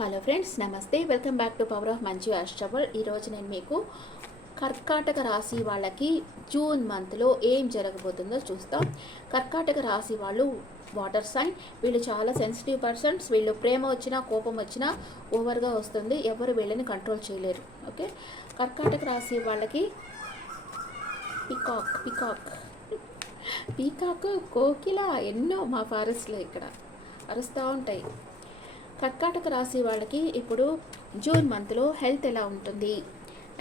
Hello friends, నమస్తే. Welcome back to power of మంచి అస్ట్రబుల్. ఈరోజు నేను మీకు కర్కాటక రాశి వాళ్ళకి జూన్ మంత్లో ఏం జరగబోతుందో చూస్తాం. కర్కాటక రాశి వాళ్ళు వాటర్ సైన్. వీళ్ళు చాలా సెన్సిటివ్ పర్సన్స్. వీళ్ళు ప్రేమ వచ్చినా కోపం వచ్చినా ఓవర్గా వస్తుంది. ఎవరు వీళ్ళని కంట్రోల్ చేయలేరు. ఓకే, కర్కాటక రాశి వాళ్ళకి పికాక్ పికాక్ పీకాక్, కోకిల ఎన్నో మా ఫారెస్ట్లో ఇక్కడ అరుస్తూ ఉంటాయి. కర్కాటక రాశి వాళ్ళకి ఇప్పుడు జూన్ మంత్లో హెల్త్ ఎలా ఉంటుంది,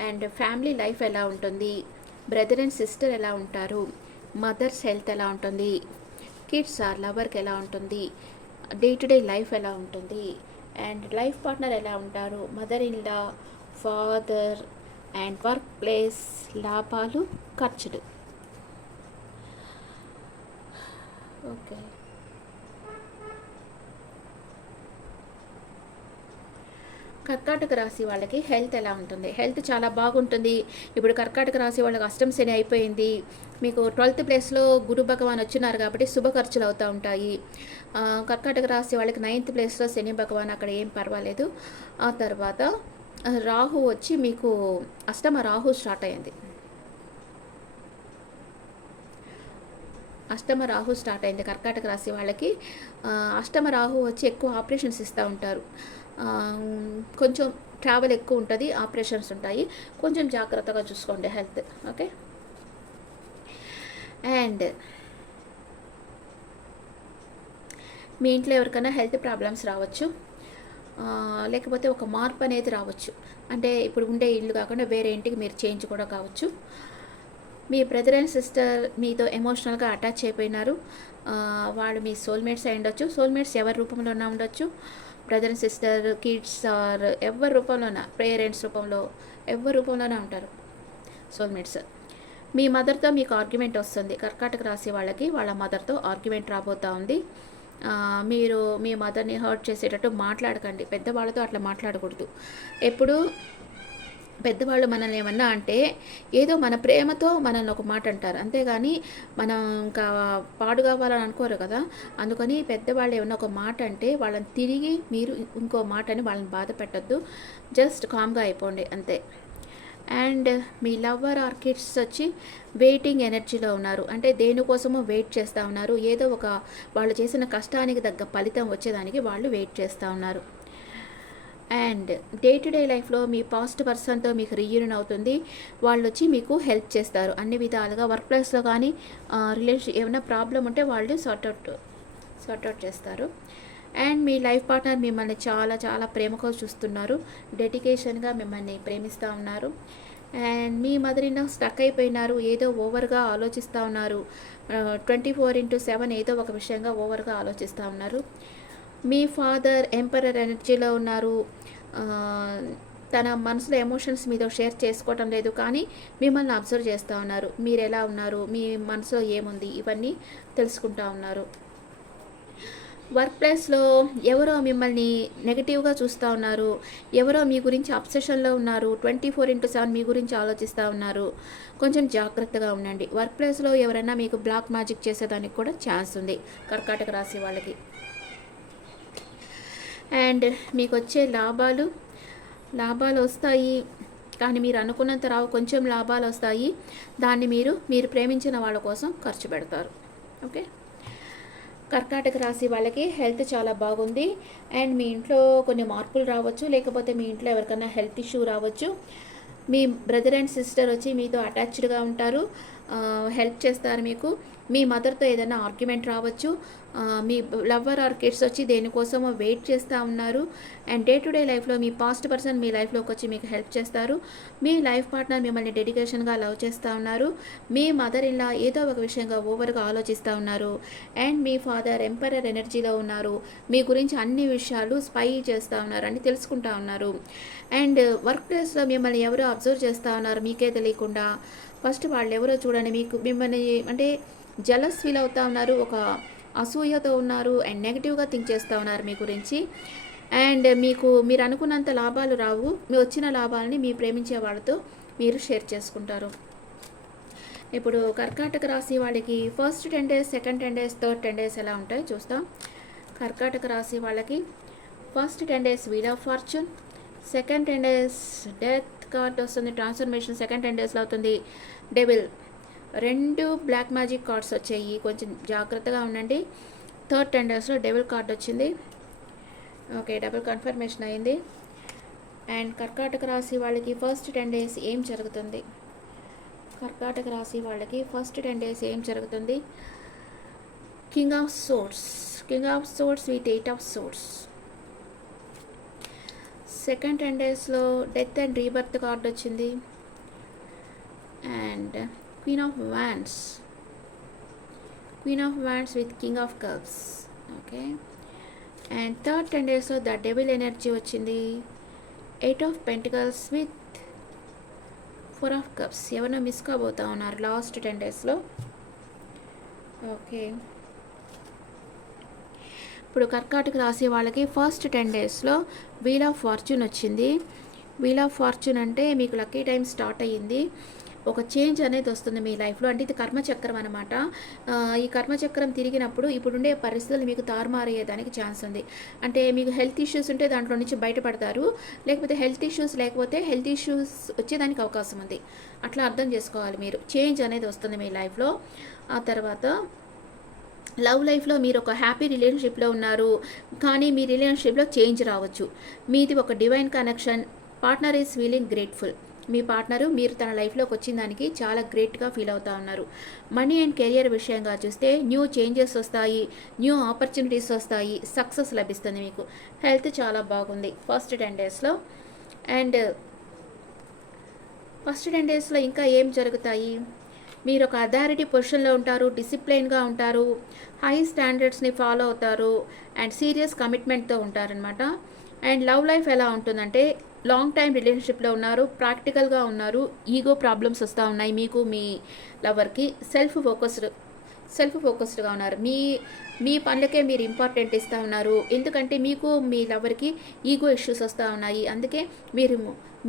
అండ్ ఫ్యామిలీ లైఫ్ ఎలా ఉంటుంది, బ్రదర్ అండ్ సిస్టర్ ఎలా ఉంటారు, మదర్స్ హెల్త్ ఎలా ఉంటుంది, కిడ్స్ ఆర్ లవర్కి ఎలా ఉంటుంది, డే టు డే లైఫ్ ఎలా ఉంటుంది, అండ్ లైఫ్ పార్ట్నర్ ఎలా ఉంటారు, mother in law, father, and work place, లాభాలు, ఖర్చులు. ఓకే, కర్కాటక రాశి వాళ్ళకి హెల్త్ ఎలా ఉంటుంది? హెల్త్ చాలా బాగుంటుంది. ఇప్పుడు కర్కాటక రాశి వాళ్ళకి అష్టమ శని అయిపోయింది. మీకు 12th ప్లేస్లో గురు భగవాన్ వచ్చినారు కాబట్టి శుభ ఖర్చులు అవుతూ ఉంటాయి. కర్కాటక రాశి వాళ్ళకి 9th ప్లేస్లో శని భగవాన్, అక్కడ ఏం పర్వాలేదు. ఆ తర్వాత రాహు వచ్చి మీకు అష్టమ రాహు స్టార్ట్ అయింది. అష్టమ రాహు స్టార్ట్ అయింది కర్కాటక రాశి వాళ్ళకి. అష్టమ రాహు వచ్చి ఎక్కువ ఆపరేషన్స్ ఇస్తూ ఉంటారు. కొంచెం ట్రావెల్ ఎక్కువ ఉంటుంది, ఆపరేషన్స్ ఉంటాయి. కొంచెం జాగ్రత్తగా చూసుకోండి హెల్త్. ఓకే, అండ్ మీ ఇంట్లో ఎవరికైనా హెల్త్ ప్రాబ్లమ్స్ రావచ్చు, లేకపోతే ఒక మార్పు అనేది రావచ్చు. అంటే ఇప్పుడు ఉండే ఇల్లు కాకుండా వేరే ఇంటికి మీరు చేంజ్ కూడా కావచ్చు. మీ బ్రదర్ అండ్ సిస్టర్ మీతో ఎమోషనల్గా అటాచ్ అయిపోయినారు. వాళ్ళు మీ సోల్మేట్స్ అయి ఉండొచ్చు. సోల్మేట్స్ ఎవరి రూపంలోనే ఉండొచ్చు. Brother and sister, kids or ఎవరి రూపంలోనా, పేరెంట్స్ రూపంలో, ఎవరి రూపంలోనే ఉంటారు సోల్మేట్స్. మీ మదర్తో మీకు ఆర్గ్యుమెంట్ వస్తుంది. కర్కాటక రాశి వాళ్ళకి వాళ్ళ మదర్తో ఆర్గ్యుమెంట్ రాబోతూ ఉంది. మీరు మీ మదర్ని హర్ట్ చేసేటట్టు మాట్లాడకండి. పెద్దవాళ్ళతో అట్లా మాట్లాడకూడదు. ఎప్పుడు పెద్దవాళ్ళు మనల్ని ఏమన్నా అంటే ఏదో మన ప్రేమతో మనల్ని ఒక మాట అంటారు, అంతేగాని మనం ఇంకా పాడు కావాలని అనుకోరు కదా. అందుకని పెద్దవాళ్ళు ఏమన్నా ఒక మాట అంటే వాళ్ళని తిరిగి మీరు ఇంకో మాట అని వాళ్ళని బాధ పెట్టద్దు. జస్ట్ కామ్గా అయిపోండి అంతే. అండ్ మీ లవ్వర్ ఆర్ కిడ్స్ వచ్చి వెయిటింగ్ ఎనర్జీలో ఉన్నారు. అంటే దేనికోసమో వెయిట్ చేస్తూ ఉన్నారు. ఏదో ఒక వాళ్ళు చేసిన కష్టానికి తగ్గ ఫలితం వచ్చేదానికి వాళ్ళు వెయిట్ చేస్తూ ఉన్నారు. అండ్ డే టు డే లైఫ్లో మీ పాస్ట్ పర్సన్తో మీకు రీయూనియన్ అవుతుంది. వాళ్ళు వచ్చి మీకు హెల్ప్ చేస్తారు అన్ని విధాలుగా. వర్క్ ప్లేస్లో కానీ రిలేషన్ ఏమైనా ప్రాబ్లం ఉంటే వాళ్ళు సార్ట్అవుట్ చేస్తారు. అండ్ మీ లైఫ్ పార్ట్నర్ మిమ్మల్ని చాలా చాలా ప్రేమగా చూస్తున్నారు. డెడికేషన్గా మిమ్మల్ని ప్రేమిస్తూ ఉన్నారు. అండ్ మీ మదర్ స్టక్ అయిపోయినారు. ఏదో ఓవర్గా ఆలోచిస్తూ ఉన్నారు. 24/7 ఏదో ఒక విషయంగా ఓవర్గా ఆలోచిస్తూ ఉన్నారు. మీ ఫాదర్ ఎంపరర్ ఎనర్జీలో ఉన్నారు. తన మనసులో ఎమోషన్స్ మీతో షేర్ చేసుకోవటం లేదు, కానీ మిమ్మల్ని అబ్జర్వ్ చేస్తూ ఉన్నారు. మీరు ఎలా ఉన్నారు, మీ మనసులో ఏముంది, ఇవన్నీ తెలుసుకుంటూ ఉన్నారు. వర్క్ ప్లేస్లో ఎవరో మిమ్మల్ని నెగిటివ్గా చూస్తూ ఉన్నారు. ఎవరో మీ గురించి అబ్సెషన్లో ఉన్నారు. 24/7 మీ గురించి ఆలోచిస్తూ ఉన్నారు. కొంచెం జాగ్రత్తగా ఉండండి. వర్క్ ప్లేస్లో ఎవరైనా మీకు బ్లాక్ మ్యాజిక్ చేసేదానికి కూడా ఛాన్స్ ఉంది కర్కాటక రాశి వాళ్ళకి. అండ్ మీకు వచ్చే లాభాలు వస్తాయి, కానీ మీరు అనుకున్నంత రావు. కొంచెం లాభాలు వస్తాయి. దాన్ని మీరు ప్రేమించిన వాళ్ళ కోసం ఖర్చు పెడతారు. ఓకే, కర్కాటక రాశి వాళ్ళకి హెల్త్ చాలా బాగుంది. అండ్ మీ ఇంట్లో కొన్ని మార్పులు రావచ్చు, లేకపోతే మీ ఇంట్లో ఎవరికైనా హెల్త్ ఇష్యూ రావచ్చు. మీ బ్రదర్ అండ్ సిస్టర్ వచ్చి మీతో అటాచ్డ్గా ఉంటారు, హెల్ప్ చేస్తారు మీకు. మీ మదర్తో ఏదైనా ఆర్గ్యుమెంట్ రావచ్చు. మీ లవ్వర్ ఆర్ కిడ్స్ వచ్చి దేనికోసమో వెయిట్ చేస్తూ ఉన్నారు. అండ్ డే టు డే లైఫ్లో మీ పాస్ట్ పర్సన్ మీ లైఫ్లోకి వచ్చి మీకు హెల్ప్ చేస్తారు. మీ లైఫ్ పార్ట్నర్ మిమ్మల్ని డెడికేషన్గా లవ్ చేస్తూ ఉన్నారు. మీ మదర్ ఇన్ లా ఏదో ఒక విషయంగా ఓవర్గా ఆలోచిస్తూ ఉన్నారు. అండ్ మీ ఫాదర్ ఎంపరర్ ఎనర్జీలో ఉన్నారు. మీ గురించి అన్ని విషయాలు స్పై చేస్తూ ఉన్నారు, అని తెలుసుకుంటూ ఉన్నారు. అండ్ వర్క్ ప్లేస్లో మిమ్మల్ని ఎవరో అబ్జర్వ్ చేస్తూ ఉన్నారు మీకే తెలియకుండా. ఫస్ట్ వాళ్ళు ఎవరో చూడండి, మిమ్మల్ని అంటే జలస్ ఫీల్ అవుతూ ఉన్నారు, ఒక అసూయతో ఉన్నారు, అండ్ నెగిటివ్గా థింక్ చేస్తూ ఉన్నారు మీ గురించి. అండ్ మీరు అనుకున్నంత లాభాలు రావు. మీ వచ్చిన లాభాలని మీ ప్రేమించే వాళ్ళతో మీరు షేర్ చేసుకుంటారు. ఇప్పుడు కర్కాటక రాశి వాళ్ళకి first 10 days, second 10 days, third 10 days ఎలా ఉంటాయో చూస్తాం. కర్కాటక రాశి వాళ్ళకి first 10 days wheel of fortune, second 10 days death card వస్తుంది, ట్రాన్స్ఫర్మేషన్ సెకండ్ 10 daysలో అవుతుంది. డెవిల్, 2 బ్లాక్ మ్యాజిక్ కార్డ్స్ వచ్చాయి, కొంచెం జాగ్రత్తగా ఉండండి. థర్డ్ 10 daysలో డెవిల్ కార్డ్ వచ్చింది. ఓకే, డబుల్ కన్ఫర్మేషన్ అయింది. అండ్ కర్కాటక రాశి వాళ్ళకి ఫస్ట్ 10 days ఏం జరుగుతుంది? కర్కాటక రాశి వాళ్ళకి ఫస్ట్ 10 days ఏం జరుగుతుంది? King of swords with 8 of swords. Second 10 daysలో డెత్ అండ్ రీబర్త్ కార్డ్ వచ్చింది. And queen of wands with king of cups. Okay, and third 10 daysలో ద డెవిల్ ఎనర్జీ వచ్చింది. 8 of Pentacles విత్ 4 of Cups. ఎవరైనా miss కాబోతా ఉన్నారు లాస్ట్ 10 daysలో. Okay, ఇప్పుడు కర్కాటక రాశి వాళ్ళకి ఫస్ట్ 10 daysలో వీల్ ఆఫ్ ఫార్చ్యూన్ వచ్చింది. వీల్ ఆఫ్ ఫార్చ్యూన్ అంటే మీకు లక్కీ టైం స్టార్ట్ అయ్యింది. ఒక చేంజ్ అనేది వస్తుంది మీ లైఫ్లో. అంటే ఇది కర్మచక్రం అనమాట. ఈ కర్మచక్రం తిరిగినప్పుడు ఇప్పుడుండే పరిస్థితులు మీకు తారుమారయ్యేదానికి ఛాన్స్ ఉంది. అంటే మీకు హెల్త్ ఇష్యూస్ ఉంటే దాంట్లో నుంచి బయటపడతారు, లేకపోతే హెల్త్ ఇష్యూస్ వచ్చేదానికి అవకాశం ఉంది. అట్లా అర్థం చేసుకోవాలి మీరు. చేంజ్ అనేది వస్తుంది మీ లైఫ్లో. ఆ తర్వాత లవ్ లైఫ్లో మీరు ఒక హ్యాపీ రిలేషన్షిప్లో ఉన్నారు, కానీ మీ రిలేషన్షిప్లో చేంజ్ రావచ్చు. మీది ఒక divine connection. Partner is feeling grateful. Me partner మీరు తన లైఫ్లోకి వచ్చిన దానికి చాలా గ్రేట్గా ఫీల్ అవుతూ ఉన్నారు. మనీ అండ్ కెరియర్ విషయంగా చూస్తే న్యూ చేంజెస్ వస్తాయి, న్యూ ఆపర్చునిటీస్ వస్తాయి, సక్సెస్ లభిస్తుంది మీకు. హెల్త్ చాలా బాగుంది ఫస్ట్ 10 daysలో. అండ్ ఫస్ట్ 10 daysలో ఇంకా ఏం జరుగుతాయి? మీరు ఒక అథారిటీ పొజిషన్లో ఉంటారు, డిసిప్లైన్గా ఉంటారు, హై స్టాండర్డ్స్ని ఫాలో అవుతారు, అండ్ సీరియస్ కమిట్మెంట్తో ఉంటారనమాట. అండ్ లవ్ లైఫ్ ఎలా ఉంటుందంటే లాంగ్ టైం రిలేషన్షిప్లో ఉన్నారు, ప్రాక్టికల్గా ఉన్నారు, ఈగో ప్రాబ్లమ్స్ వస్తూ ఉన్నాయి మీకు, మీ లవర్కి. సెల్ఫ్ ఫోకస్డ్గా ఉన్నారు. మీ పనులకే మీరు ఇంపార్టెంట్ ఇస్తూ ఉన్నారు, ఎందుకంటే మీకు మీ లవర్కి ఈగో ఇష్యూస్ వస్తూ ఉన్నాయి. అందుకే మీరు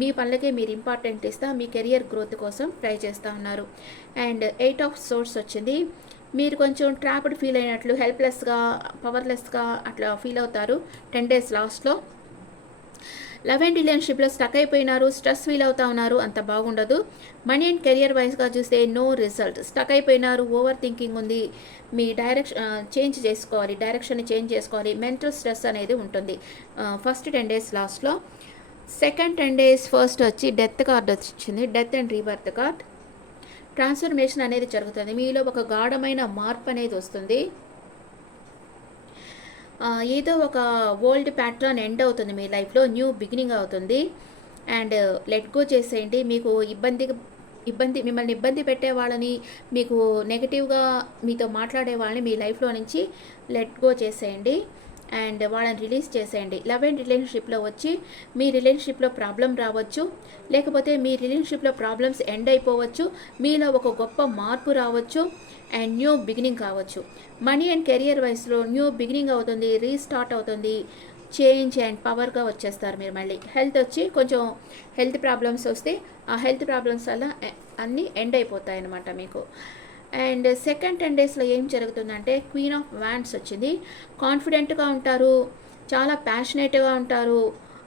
మీ పనులకే మీరు ఇంపార్టెంట్ ఇస్తా మీ కెరియర్ గ్రోత్ కోసం ట్రై చేస్తూ ఉన్నారు. అండ్ 8 of swords వచ్చింది. మీరు కొంచెం ట్రాప్డ్ ఫీల్ అయినట్లు, హెల్ప్లెస్గా, పవర్లెస్గా అట్లా ఫీల్ అవుతారు 10 days లాస్ట్లో. లవ్ అండ్ రిలేషన్షిప్లో స్టక్ అయిపోయినారు, స్ట్రెస్ ఫీల్ అవుతా ఉన్నారు, అంత బాగుండదు. మనీ అండ్ కెరియర్ వైజ్గా చూస్తే నో రిజల్ట్. స్టక్ అయిపోయినారు, ఓవర్ థింకింగ్ ఉంది, మీ డైరెక్షన్ని చేంజ్ చేసుకోవాలి. మెంటల్ స్ట్రెస్ అనేది ఉంటుంది ఫస్ట్ 10 days లాస్ట్లో. సెకండ్ 10 days ఫస్ట్ వచ్చి డెత్ కార్డ్ వచ్చింది, death and rebirth card. Transformation అనేది జరుగుతుంది, మీలో ఒక గాఢమైన మార్పు అనేది వస్తుంది. ఏదో ఒక ఓల్డ్ ప్యాటర్న్ ఎండ్ అవుతుంది మీ లైఫ్లో, న్యూ బిగినింగ్ అవుతుంది. అండ్ లెట్ గో చేసేయండి. మీకు మిమ్మల్ని ఇబ్బంది పెట్టే వాళ్ళని, మీకు నెగిటివ్గా మీతో మాట్లాడే వాళ్ళని మీ లైఫ్లో నుంచి లెట్ గో చేసేయండి అండ్ వాళ్ళని రిలీజ్ చేసేయండి. లవ్ అండ్ రిలేషన్షిప్లో వచ్చి మీ రిలేషన్షిప్లో ప్రాబ్లం రావచ్చు, లేకపోతే మీ రిలేషన్షిప్లో ప్రాబ్లమ్స్ ఎండ్ అయిపోవచ్చు, మీలో ఒక గొప్ప మార్పు రావచ్చు అండ్ న్యూ బిగినింగ్ కావచ్చు. మనీ అండ్ కెరియర్ వైస్లో న్యూ బిగినింగ్ అవుతుంది, రీస్టార్ట్ అవుతుంది, చేంజ్ అండ్ పవర్గా వచ్చేస్తారు మీరు మళ్ళీ. హెల్త్ వచ్చి కొంచెం హెల్త్ ప్రాబ్లమ్స్ వస్తే ఆ హెల్త్ ప్రాబ్లమ్స్ వల్ల అన్నీ ఎండ్ అయిపోతాయి అన్నమాట మీకు. అండ్ సెకండ్ 10 daysలో ఏం జరుగుతుందంటే క్వీన్ ఆఫ్ వ్యాండ్స్ వచ్చింది. కాన్ఫిడెంట్గా ఉంటారు, చాలా ప్యాషనేట్గా ఉంటారు,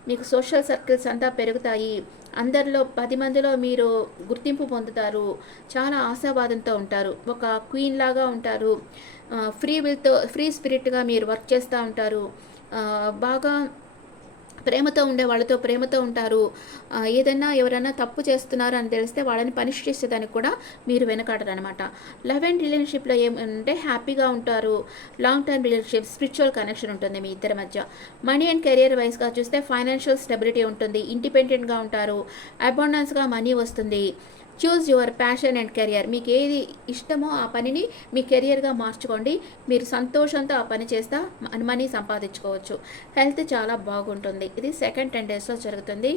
మీకు సోషల్ సర్కిల్స్ అంతా పెరుగుతాయి, అందరిలో 10 మందిలో మీరు గుర్తింపు పొందుతారు, చాలా ఆశావాదంతో ఉంటారు, ఒక క్వీన్ లాగా ఉంటారు, ఫ్రీ స్పిరిట్గా మీరు వర్క్ చేస్తూ ఉంటారు, బాగా ప్రేమతో ఉండే వాళ్ళతో ప్రేమతో ఉంటారు. ఏదైనా ఎవరైనా తప్పు చేస్తున్నారు అని తెలిస్తే వాళ్ళని పనిష్ చేసేదానికి కూడా మీరు వెనకాడరు అనమాట. లవ్ అండ్ రిలేషన్షిప్లో ఏమంటే హ్యాపీగా ఉంటారు, long term relationship, spiritual connection ఉంటుంది మీ ఇద్దరి మధ్య. మనీ అండ్ కెరియర్ వైస్గా చూస్తే ఫైనాన్షియల్ స్టెబిలిటీ ఉంటుంది, ఇండిపెండెంట్గా ఉంటారు, అబాండెన్స్గా మనీ వస్తుంది. Choose your passion and career. మీకు ఏది ఇష్టమో ఆ పనిని మీ కెరియర్గా మార్చుకోండి, మీరు సంతోషంతో ఆ పని చేస్తా మనీ సంపాదించుకోవచ్చు. హెల్త్ చాలా బాగుంటుంది. ఇది సెకండ్ 10 daysలో జరుగుతుంది.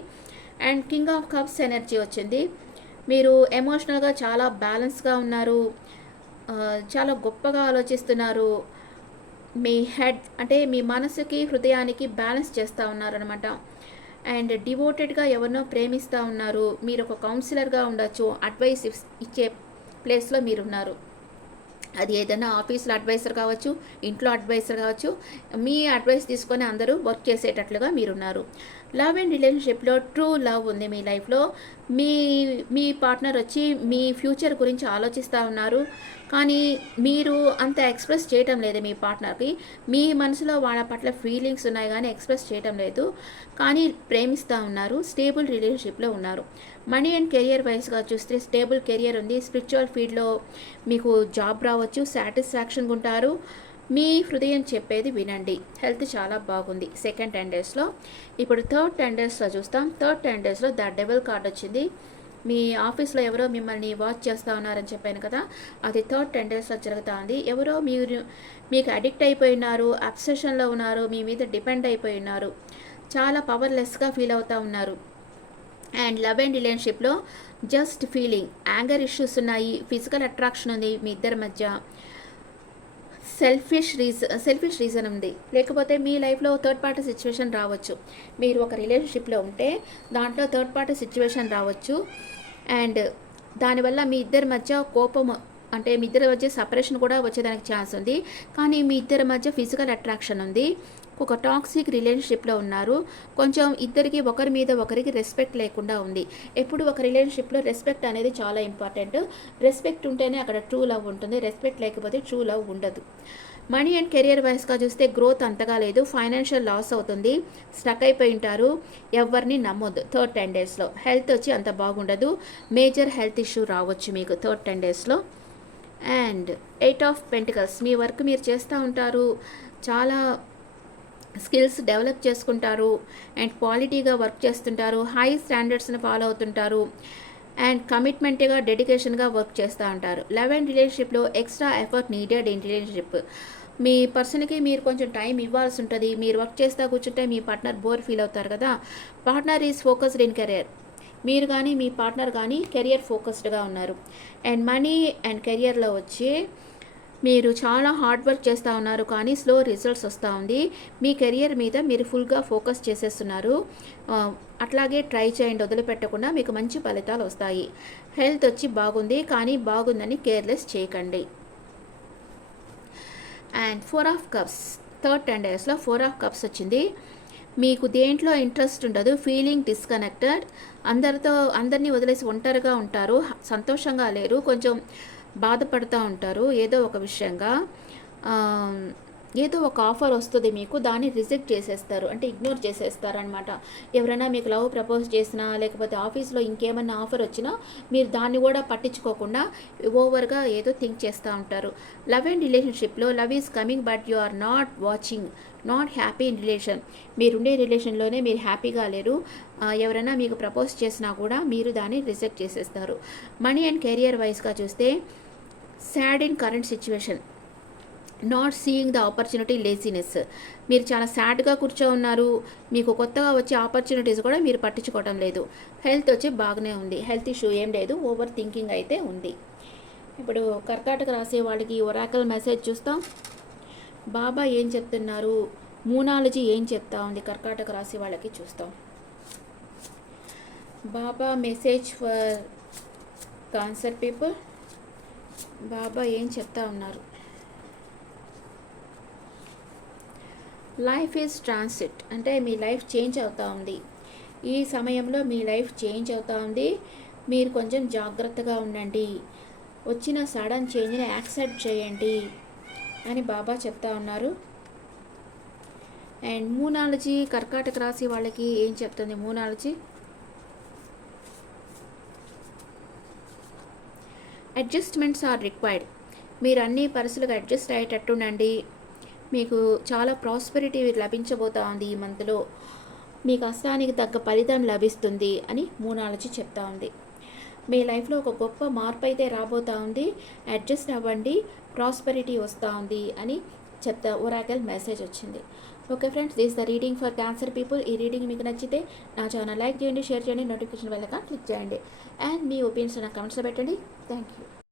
And king of cups energy వచ్చింది. మీరు ఎమోషనల్గా చాలా బ్యాలెన్స్గా ఉన్నారు, చాలా గొప్పగా ఆలోచిస్తున్నారు, మీ హెడ్ అంటే మీ మనసుకి హృదయానికి బ్యాలెన్స్ చేస్తూ ఉన్నారనమాట. అండ్ డివోటెడ్గా ఎవరినో ప్రేమిస్తూ ఉన్నారు, మీరు ఒక కౌన్సిలర్గా ఉండొచ్చు, అడ్వైస్ ఇచ్చే ప్లేస్లో మీరున్నారు. అది ఏదైనా ఆఫీస్లో అడ్వైజర్ కావచ్చు, ఇంట్లో అడ్వైజర్ కావచ్చు, మీ అడ్వైస్ తీసుకొని అందరూ వర్క్ చేసేటట్లుగా మీరున్నారు. లవ్ అండ్ రిలేషన్షిప్లో ట్రూ లవ్ ఉంది మీ లైఫ్లో. మీ మీ పార్ట్నర్ వచ్చి మీ ఫ్యూచర్ గురించి ఆలోచిస్తూ ఉన్నారు, కానీ మీరు అంత ఎక్స్ప్రెస్ చేయటం లేదు మీ పార్ట్నర్కి. మీ మనసులో వాళ్ళ పట్ల ఫీలింగ్స్ ఉన్నాయి కానీ ఎక్స్ప్రెస్ చేయటం లేదు, కానీ ప్రేమిస్తూ ఉన్నారు. స్టేబుల్ రిలేషన్షిప్లో ఉన్నారు. మనీ అండ్ కెరియర్ వైజ్గా చూస్తే స్టేబుల్ కెరియర్ ఉంది. స్పిరిచువల్ ఫీల్డ్లో మీకు జాబ్ రావచ్చు, సాటిస్ఫాక్షన్గా ఉంటారు. మీ హృదయం చెప్పేది వినండి. హెల్త్ చాలా బాగుంది సెకండ్ 10 డేస్లో. ఇప్పుడు థర్డ్ 10 డేస్లో చూస్తాం. థర్డ్ 10 డేస్లో ద డెవిల్ కార్డ్ వచ్చింది. మీ ఆఫీస్లో ఎవరో మిమ్మల్ని వాచ్ చేస్తూ ఉన్నారని చెప్పాను కదా, అది థర్డ్ 10 డేస్లో జరుగుతూ ఉంది. ఎవరో మీకు అడిక్ట్ అయిపోయి ఉన్నారు, అబ్సెషన్లో ఉన్నారు, మీ మీద డిపెండ్ అయిపోయి ఉన్నారు, చాలా పవర్లెస్గా ఫీల్ అవుతూ ఉన్నారు. అండ్ లవ్ అండ్ రిలేషన్షిప్లో జస్ట్ ఫీలింగ్, యాంగర్ ఇష్యూస్ ఉన్నాయి, ఫిజికల్ అట్రాక్షన్ ఉంది మీ ఇద్దరి మధ్య, సెల్ఫిష్ రీజన్ ఉంది. లేకపోతే మీ లైఫ్లో థర్డ్ పార్టీ సిచ్యువేషన్ రావచ్చు. మీరు ఒక రిలేషన్షిప్లో ఉంటే దాంట్లో థర్డ్ పార్టీ సిచ్యువేషన్ రావచ్చు. అండ్ దానివల్ల మీ ఇద్దరి మధ్య కోపం, అంటే మీ ఇద్దరి మధ్య సపరేషన్ కూడా వచ్చేదానికి ఛాన్స్ ఉంది. కానీ మీ ఇద్దరి మధ్య ఫిజికల్ అట్రాక్షన్ ఉంది. ఒక టాక్సిక్ రిలేషన్షిప్లో ఉన్నారు. కొంచెం ఇద్దరికి ఒకరి మీద ఒకరికి రెస్పెక్ట్ లేకుండా ఉంది. ఎప్పుడు ఒక రిలేషన్షిప్లో రెస్పెక్ట్ అనేది చాలా ఇంపార్టెంట్. రెస్పెక్ట్ ఉంటేనే అక్కడ ట్రూ లవ్ ఉంటుంది. రెస్పెక్ట్ లేకపోతే ట్రూ లవ్ ఉండదు. మనీ అండ్ కెరియర్ వైస్గా చూస్తే గ్రోత్ అంతగా లేదు. ఫైనాన్షియల్ లాస్ అవుతుంది. స్టక్ అయిపోయి ఉంటారు. ఎవరిని నమ్మొద్దు థర్డ్ 10 డేస్లో. హెల్త్ వచ్చి అంత బాగుండదు. మేజర్ హెల్త్ ఇష్యూ రావచ్చు మీకు థర్డ్ 10 డేస్లో. అండ్ 8 ఆఫ్ పెంటికల్స్, మీ వర్క్ మీరు చేస్తూ ఉంటారు, చాలా స్కిల్స్ డెవలప్ చేసుకుంటారు అండ్ క్వాలిటీగా వర్క్ చేస్తుంటారు, హై స్టాండర్డ్స్ని ఫాలో అవుతుంటారు అండ్ కమిట్మెంట్గా డెడికేషన్గా వర్క్ చేస్తూ ఉంటారు. లవ్ అండ్ రిలేషన్షిప్లో extra effort needed in relationship. మీ పర్సన్కి మీరు కొంచెం టైం ఇవ్వాల్సి ఉంటుంది. మీరు వర్క్ చేస్తూ కూర్చుంటే మీ పార్ట్నర్ బోర్ ఫీల్ అవుతారు కదా. Partner is focused in career. మీరు కానీ మీ పార్ట్నర్ కానీ కెరియర్ ఫోకస్డ్గా ఉన్నారు. అండ్ మనీ అండ్ కెరియర్లో వచ్చి మీరు చాలా హార్డ్ వర్క్ చేస్తూ ఉన్నారు, కానీ స్లో రిజల్ట్స్ వస్తూ ఉంది. మీ కెరియర్ మీద మీరు ఫుల్గా ఫోకస్ చేసేస్తున్నారు. అట్లాగే ట్రై చేయండి, వదిలిపెట్టకుండా, మీకు మంచి ఫలితాలు వస్తాయి. హెల్త్ వచ్చి బాగుంది, కానీ బాగుందని కేర్లెస్ చేయకండి. అండ్ 4 ఆఫ్ కప్స్, థర్డ్ 10 డేస్లో 4 ఆఫ్ కప్స్ వచ్చింది. మీకు దేంట్లో ఇంట్రెస్ట్ ఉండదు, ఫీలింగ్ డిస్కనెక్టెడ్, అందరినీ వదిలేసి ఒంటరిగా ఉంటారు, సంతోషంగా లేరు, కొంచెం బాధపడుతూ ఉంటారు ఏదో ఒక విషయంగా. ఏదో ఒక ఆఫర్ వస్తుంది మీకు, దాన్ని రిజెక్ట్ చేసేస్తారు, అంటే ఇగ్నోర్ చేసేస్తారు అనమాట. ఎవరైనా మీకు లవ్ ప్రపోజ్ చేసినా, లేకపోతే ఆఫీస్లో ఇంకేమన్నా ఆఫర్ వచ్చినా మీరు దాన్ని కూడా పట్టించుకోకుండా ఓవర్గా ఏదో థింక్ చేస్తూ ఉంటారు. లవ్ అండ్ రిలేషన్షిప్లో love is coming but you are not watching, not happy in relation. మీరుండే రిలేషన్లోనే మీరు హ్యాపీగా లేరు. ఎవరైనా మీకు ప్రపోజ్ చేసినా కూడా మీరు దాన్ని రిజెక్ట్ చేసేస్తారు. మనీ అండ్ కెరియర్ వైజ్గా చూస్తే sad in current situation, not seeing the opportunity, laziness. మీరు చాలా సాడ్గా కూర్చో ఉన్నారు. మీకు కొత్తగా వచ్చే ఆపర్చునిటీస్ కూడా మీరు పట్టించుకోవడం లేదు. హెల్త్ వచ్చి బాగానే ఉంది, హెల్త్ ఇష్యూ ఏం లేదు, ఓవర్ థింకింగ్ అయితే ఉంది. ఇప్పుడు కర్కాటక రాసే వాళ్ళకి ఒరాకల్ మెసేజ్ చూస్తాం. బాబా ఏం చెప్తున్నారు, మూనాలజీ ఏం చెప్తా ఉంది కర్కాటక రాశి వాళ్ళకి చూస్తాం. బాబా మెసేజ్ ఫర్ క్యాన్సర్ పీపుల్. బాబా ఏం చెప్తా ఉన్నారు. లైఫ్ ఈజ్ ట్రాన్సిట్, అంటే మీ లైఫ్ చేంజ్ అవుతూ ఉంది. ఈ సమయంలో మీ లైఫ్ చేంజ్ అవుతూ ఉంది. మీరు కొంచెం జాగ్రత్తగా ఉండండి. వచ్చిన సడన్ చేంజ్ని యాక్సెప్ట్ చేయండి అని బాబా చెప్తా ఉన్నారు. అండ్ మూనాలజీ కర్కాటక రాశి వాళ్ళకి ఏం చెప్తుంది మూనాలజీ. Adjustments are required. మీరు అన్ని పరిస్థితులకు అడ్జస్ట్ అయ్యేటట్టు ఉండండి. మీకు చాలా ప్రాస్పెరిటీ లభించబోతా ఉంది ఈ మంత్లో. మీ కష్టానికి తగ్గ ఫలితం లభిస్తుంది అని మూనాలజీ చెప్తా ఉంది. మీ లైఫ్లో ఒక గొప్ప మార్పు అయితే రాబోతూ ఉంది. అడ్జస్ట్ అవ్వండి, ప్రాస్పెరిటీ వస్తూ ఉంది అని చెప్తా ఒరాకల్ మెసేజ్ వచ్చింది. Okay friends, this the reading for cancer people. ఈ రీడింగ్ మీకు నచ్చితే నా ఛానల్ లైక్ చేయండి, షేర్ చేయండి, నోటిఫికేషన్ వెళ్ళక క్లిక్ చేయండి. అండ్ మీ ఒపీనియన్స్ నా కమెంట్స్లో పెట్టండి. Thank you.